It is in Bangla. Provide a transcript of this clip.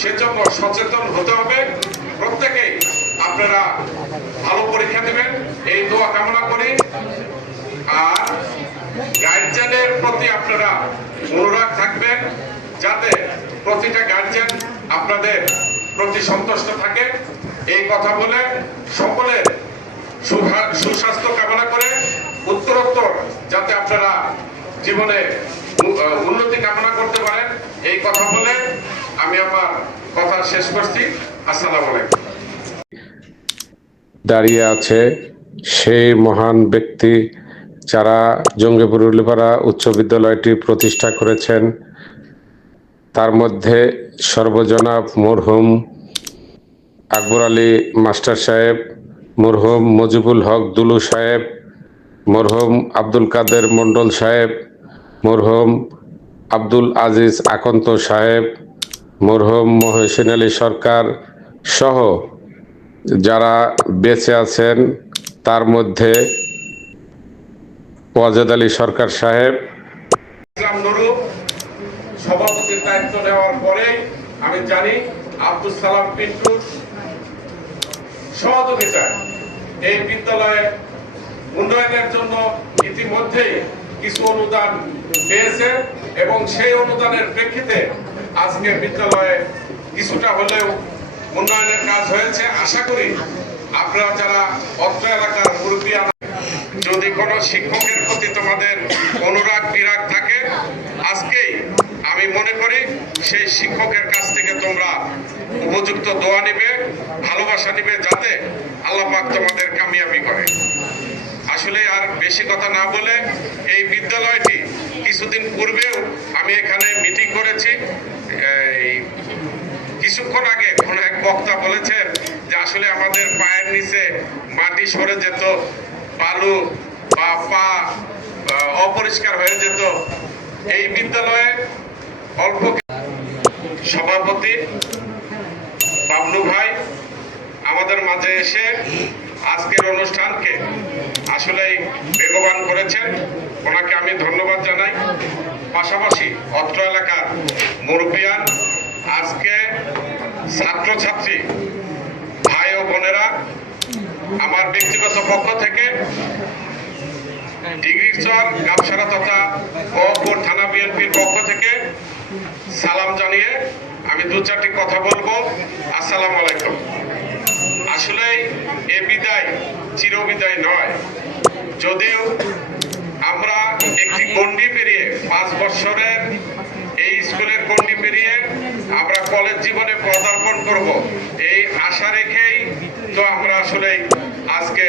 সেজন্য সচেতন হতে হবে। প্রত্যেকেই আপনারা ভালো পরীক্ষা দেবেন এই দোয়া কামনা করি। আর গার্জিয়ানের প্রতি আপনারা অনুরাগ থাকবেন, যাতে প্রতিটা গার্জিয়ান আপনাদের প্রতি সন্তুষ্ট থাকে। এই কথা বলে সকলের সুস্বাস্থ্য কামনা করে উত্তরোত্তর যাতে আপনারা জীবনে উন্নতি কামনা করতে পারেন, এই কথা বলে আমি আমার কথা শেষ করছি। আসসালামু আলাইকুম। দাঁড়িয়ে আছে সেই মহান ব্যক্তি যারা জঙ্গিপুর উলিপাড়া উচ্চ বিদ্যালয়টি প্রতিষ্ঠা করেছেন। তার মধ্যে সর্বজনাব মরহুম আকবর আলী মাস্টার সাহেব, মরহুম মুজিবুল হক দুলু সাহেব, মরহুম আব্দুল কাদের মণ্ডল সাহেব, মরহুম আব্দুল আজিজ আকন্ত সাহেব, মরহুম মহসিন আলী সরকার সহ যারা বেঁচে আছেন, তার মধ্যে ওয়াজেদ আলী সরকার সাহেব। সভাপতির দায়িত্ব নেওয়ার পরে আমি জানি আব্দুল সালাম পিন্টু সহযোগিতায় এই বিদ্যালয়ে উন্নয়নের জন্য ইতিমধ্যেই কিছু অনুদান পেয়েছে এবং সেই অনুদানের প্রেক্ষিতে আজকে বিদ্যালয়ে কিছুটা হলেও উন্নয়নের কাজ হয়েছে। আশা করি আপনারা যারা অত্র এলাকার মুরব্বী, যদি কোনো শিক্ষকের প্রতি তোমাদের অনুরাগ বিরাগ থাকে, আজকেই আমি মনে করি সেই শিক্ষকের কাছ থেকে তোমরা উপযুক্ত দোয়া নিবে, ভালোবাসা নিবে, যাতে আল্লাহ পাক তোমাদের কামিয়াবি করে। আসলে আর বেশি কথা না বলে, এই বিদ্যালয়টি কিছুদিন পূর্বেও আমি এখানে মিটিং করেছি। কিছুক্ষণ আগে কোনো এক বক্তা বলেছেন যে আসলে আমাদের পায়ের নিচে মাটি সরে যেত, বালু বা পা অপরিষ্কার হয়ে যেত। এই বিদ্যালয়ে অল্প সভাপতি বাবলু ভাই আমাদের মাঝে এসে আজকের অনুষ্ঠানকে আসলেই বেগবান করেছেন, ওনাকে আমি ধন্যবাদ জানাই। পাশাপাশি অত্র এলাকার মুরব্বিয়ান, আজকে ছাত্রছাত্রী ভাই ও বোনেরা, আমার ব্যক্তিগত পক্ষ থেকে ডিগ্রিচর গাবসারা তথা গহপুর থানা বিএনপির পক্ষ থেকে সালাম জানিয়ে আমি দু চারটি কথা বলবো। আসসালামু আলাইকুম। আসলে এ বিদায় চিরবিদায় নয়, যদিও আমরা একটি গণ্ডি পেরিয়ে 5 বছরের এই স্কুলের গণ্ডি পেরিয়ে আমরা কলেজ জীবনে পদার্পণ করব, এই আশা রেখেই তো আমরা আসলে আজকে